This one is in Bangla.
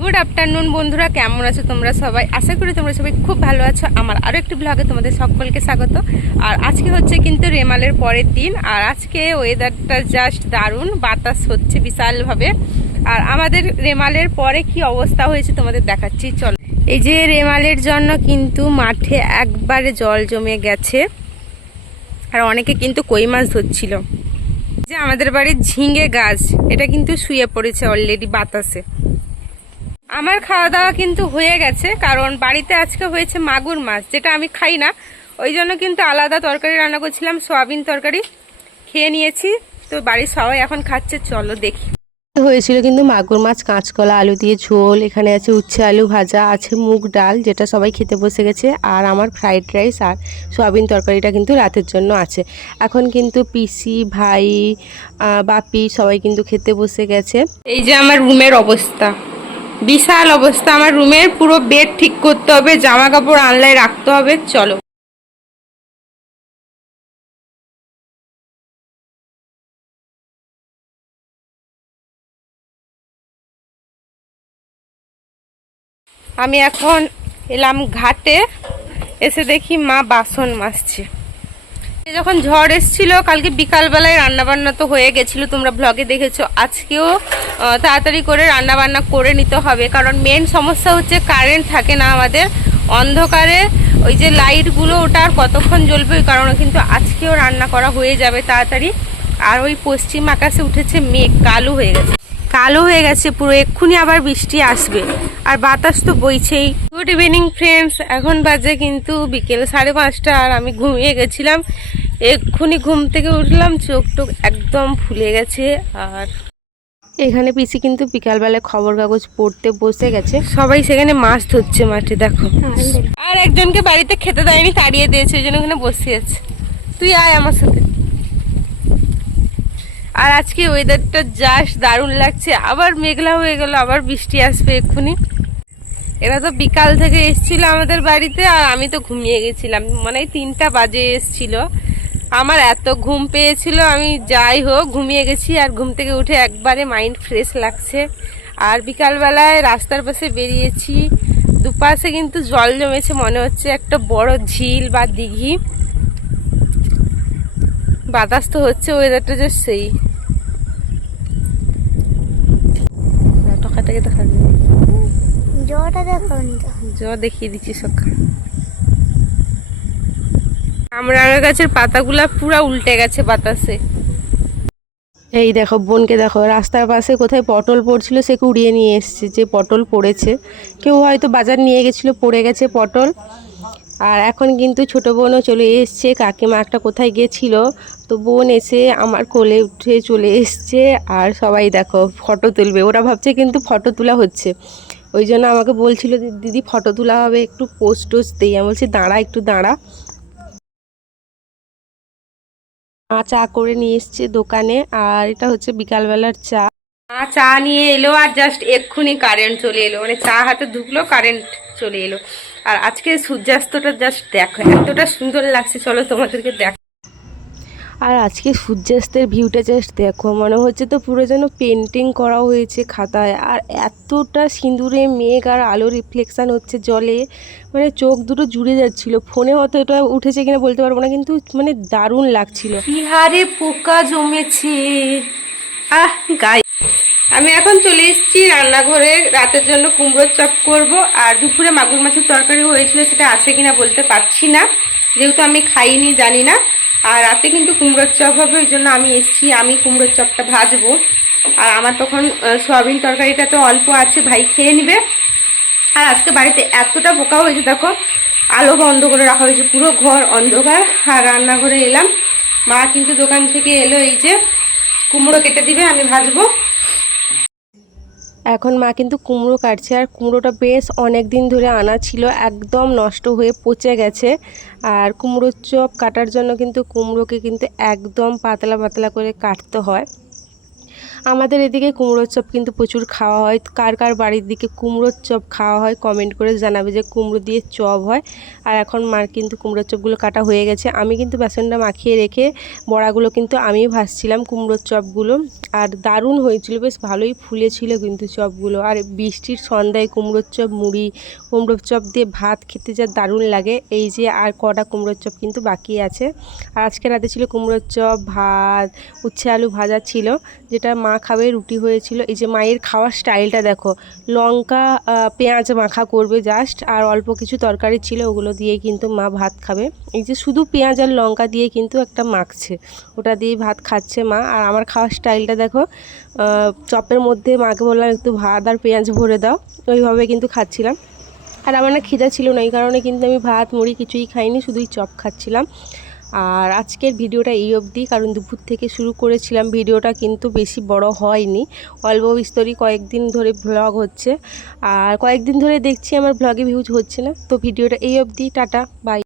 গুড আফটারনুন বন্ধুরা, কেমন আছো তোমরা সবাই? আশা করি তোমরা সবাই খুব ভালো আছো। আমার আরও একটি ব্লগে তোমাদের সকলকে স্বাগত। আর আজকে হচ্ছে কিন্তু রেমালের পরের দিন, আর আজকে ওয়েদারটা জাস্ট দারুণ, বাতাস হচ্ছে বিশালভাবে। আর আমাদের রেমালের পরে কি অবস্থা হয়েছে তোমাদের দেখাচ্ছি, চলো। এই যে রেমালের জন্য কিন্তু মাঠে একবারে জল জমে গেছে, আর অনেকে কিন্তু কই মাছ ধরছিল। যে আমাদের বাড়ির ঝিঙে গাছ, এটা কিন্তু শুয়ে পড়েছে অলরেডি বাতাসে। আমার খাওয়া দাওয়া কিন্তু হয়ে গেছে, কারণ বাড়িতে আজকে হয়েছে মাগুর মাছ, যেটা আমি খাই না। ওই জন্য কিন্তু আলাদা তরকারি রান্না করছিলাম, সয়াবিন তরকারি খেয়ে নিয়েছি। তো বাড়ির সবাই এখন খাচ্ছে, চলো দেখি। হয়েছিল কিন্তু মাগুর মাছ, কাঁচকলা আলু দিয়ে ঝোল, এখানে আছে উচ্ছে আলু ভাজা, আছে মুগ ডাল যেটা সবাই খেতে বসে গেছে, আর আমার ফ্রাইড রাইস আর সয়াবিন তরকারিটা কিন্তু রাতের জন্য আছে। এখন কিন্তু পিসি, ভাই, বাপি সবাই কিন্তু খেতে বসে গেছে। এই যে আমার রুমের অবস্থা, বিশাল অবস্থা আমার রুমের। পুরো বেড ঠিক করতে হবে, জামা কাপড় আনলায় রাখতে হবে, চলো। আমি এখন এলাম ঘাটে, এসে দেখি মা বাসন মাজছে। যখন ঝড় এসেছিল কালকে বিকালবেলায় রান্নাবান্না তো হয়ে গেছিলো, তোমরা ব্লগে দেখেছো। আজকেও তাড়াতাড়ি করে রান্নাবান্না করে নিতে হবে, কারণ মেন সমস্যা হচ্ছে কারেন্ট থাকে না আমাদের। অন্ধকারে ওই যে লাইটগুলো, ওটা আর কতক্ষণ জ্বলবে, ওই কারণে কিন্তু আজকেও রান্না করা হয়ে যাবে তাড়াতাড়ি। আর ওই পশ্চিম আকাশে উঠেছে মেঘ, কালো হয়ে গেছে, কালো হয়ে গেছে পুরো, এক্ষুনি আবার বৃষ্টি আসবে, আর বাতাস তো বইছেই। গুড ইভিনিং ফ্রেন্ডস, এখন বাজে কিন্তু বিকেল 5:30, আর আমি ঘুমিয়ে গেছিলাম। এক্ষুনি ঘুম থেকে উঠলাম, চোখ টোক একদম ফুলে গেছে। আর এখানে পিসি কিন্তু বিকালবেলায় খবর কাগজ পড়তে বসে গেছে। সবাই সেখানে মাছ ধরছে মাঠে, দেখো। আর একজনকে বাড়িতে খেতে দেয়নি, তাড়িয়ে দিয়েছে, ওই জন্য ওখানে বসে আছে। তুই আয় আমার সাথে। আর আজকে ওয়েদারটা জাস্ট দারুণ লাগছে, আবার মেঘলা হয়ে গেল, আবার বৃষ্টি আসবে এক্ষুনি। এরা তো বিকাল থেকে এসেছিল আমাদের বাড়িতে, আর আমি তো ঘুমিয়ে গেছিলাম, মানে 3টা বাজে এসেছিল। আমার এত ঘুম পেয়েছিল, আমি যাই হোক ঘুমিয়ে গেছি, আর ঘুম থেকে উঠে একবারে মাইন্ড ফ্রেশ লাগছে। আর বিকালবেলায় রাস্তার পাশে বেরিয়েছি, দুপাশে কিন্তু জল জমেছে, মনে হচ্ছে একটা বড় ঝিল বা দিঘি। বাতাস তো হচ্ছে, ওয়েদারটা জাস্ট সেই। টকাটাকে দেখা যায়, জল দেখিয়ে দিচ্ছি সকাল। আমড়া গাছের পাতাগুলা পুরা উল্টে গেছে বাতাসে। এই দেখো বোনকে দেখো, রাস্তার পাশে কোথায় পটল পড়ছিল সে কুড়িয়ে নিয়ে এসছে, যে পটল পড়েছে। কেউ হয়তো বাজার নিয়ে গেছিলো, পড়ে গেছে পটল। আর এখন কিন্তু ছোট বোনও চলে এসছে, কাকিমা একটা কোথায় গেছিল, তো বোন এসে আমার কোলে উঠে চলে এসছে। আর সবাই দেখো ফটো তুলবে, ওরা ভাবছে কিন্তু ফটো তোলা হচ্ছে। ওই জন্য আমাকে বলছিল দিদি ফটো তোলা হবে, একটু পোস্ট টোস্ট দিই। আমি বলছি দাঁড়া, একটু দাঁড়া। চা করে নিয়ে এসছে দোকানে, আর এটা হচ্ছে বিকালবেলার চা। চা নিয়ে এলো, আর জাস্ট এক্ষুনি কারেন্ট চলে এলো, মানে চা হাতে ঢুকলো কারেন্ট চলে এলো। আর আজকে সূর্যাস্তটা জাস্ট দেখো, এতটা সুন্দর লাগছে, চলো তোমাদেরকে দেখ। আর আজকে সূর্যাস্তের ভিউটা জাস্ট দেখো, মনে হচ্ছে তো পুরো যেন পেন্টিং করা হয়েছে খাতায়। আর এতটা সিঁদুরে মেঘ আর আলো রিফ্লেকশান হচ্ছে জলে, মানে চোখ দুটো জুড়ে যাচ্ছিল। ফোনে অতটা উঠেছে কিনা বলতে পারবো না, কিন্তু মানে দারুণ লাগছিল। বিহারে পোকা জমেছে, গায়ে। আমি এখন চলে এসেছি রান্নাঘরে, রাতের জন্য কুমড়োর চপ করব। আর দুপুরে মাগুর মাছের তরকারি হয়েছিল, সেটা আছে কিনা বলতে পারছি না, যেহেতু আমি খাইনি, জানি না। আর রাতে কিন্তু কুমড়োর চপ হবে, ওই জন্য আমি এসেছি, আমি কুমড়োর চপটা ভাজবো। আর আমার তখন সয়াবিন তরকারিটা তো অল্প আছে, ভাই খেয়ে নেবে। আর আজকে বাড়িতে এতটা পোকা হয়েছে দেখো, আলো বন্ধ করে রাখা হয়েছে, পুরো ঘর অন্ধকার। আর রান্নাঘরে এলাম, মা কিন্তু দোকান থেকে এলো, এই যে কুমড়ো কেটে দিবে, আমি ভাজবো। এখন মা কিন্তু কুমড়ো কাটছে, আর কুমড়োটা বেশ অনেক দিন ধরে আনা ছিল, একদম নষ্ট হয়ে পচে গেছে। আর কুমড়োর চপ কাটার জন্য কিন্তু কুমড়োকে কিন্তু একদম পাতলা পাতলা করে কাটতে হয়। আমাদের এদিকে কুমড়োর চপ কিন্তু প্রচুর খাওয়া হয়। কার কার বাড়ির দিকে কুমড়োর চপ খাওয়া হয় কমেন্ট করে জানাবে যে কুমড়ো দিয়ে চপ হয়। আর এখন মার কিন্তু কুমড়োর চপগুলো কাটা হয়ে গেছে। আমি কিন্তু বেসনটা মাখিয়ে রেখে বড়াগুলো কিন্তু আমিই ভাজছিলাম কুমড়োর চপগুলো। আর দারুণ হয়েছিল, বেশ ভালোই ফুলেছিল কিন্তু চপগুলো। আর বৃষ্টির সন্ধ্যায় কুমড়োর চপ মুড়ি, কুমড়োর চপ দিয়ে ভাত খেতে যা দারুণ লাগে। এই যে আর কটা কুমড়োর চপ কিন্তু বাকি আছে। আর আজকে রাতে ছিল কুমড়োর চপ, ভাত, উচ্ছে আলু ভাজা ছিল, যেটা মা খাবে। রুটি হয়েছিল। এই যে মায়ের খাওয়ার স্টাইলটা দেখো, লঙ্কা পেঁয়াজ মাখা করবে জাস্ট, আর অল্প কিছু তরকারি ছিল, ওগুলো দিয়ে কিন্তু মা ভাত খাবে। এই যে শুধু পেঁয়াজ আর লঙ্কা দিয়ে কিন্তু একটা মাখছে, ওটা দিয়ে ভাত খাচ্ছে মা। আর আমার খাওয়ার স্টাইলটা দেখো, চপের মধ্যে মাকে বললাম একটু ভাত আর পেঁয়াজ ভরে দাও, ওইভাবে কিন্তু খাচ্ছিলাম। আর আমার না খিদা ছিল না, এই কারণে কিন্তু আমি ভাত মুড়ি কিছুই খাইনি, শুধুই চপ খাচ্ছিলাম। আর আজকের ভিডিওটা এই অবধি, কারণ দুপুর থেকে শুরু করেছিলাম। ভিডিওটা কিন্তু বেশি বড় হয়নি, অল্প বিস্তরই কয়েকদিন ধরে ভ্লগ হচ্ছে। আর কয়েকদিন ধরে দেখছি আমার ভ্লগে ভিউজ হচ্ছে না। তো ভিডিওটা এই অবধি, টাটা বাই।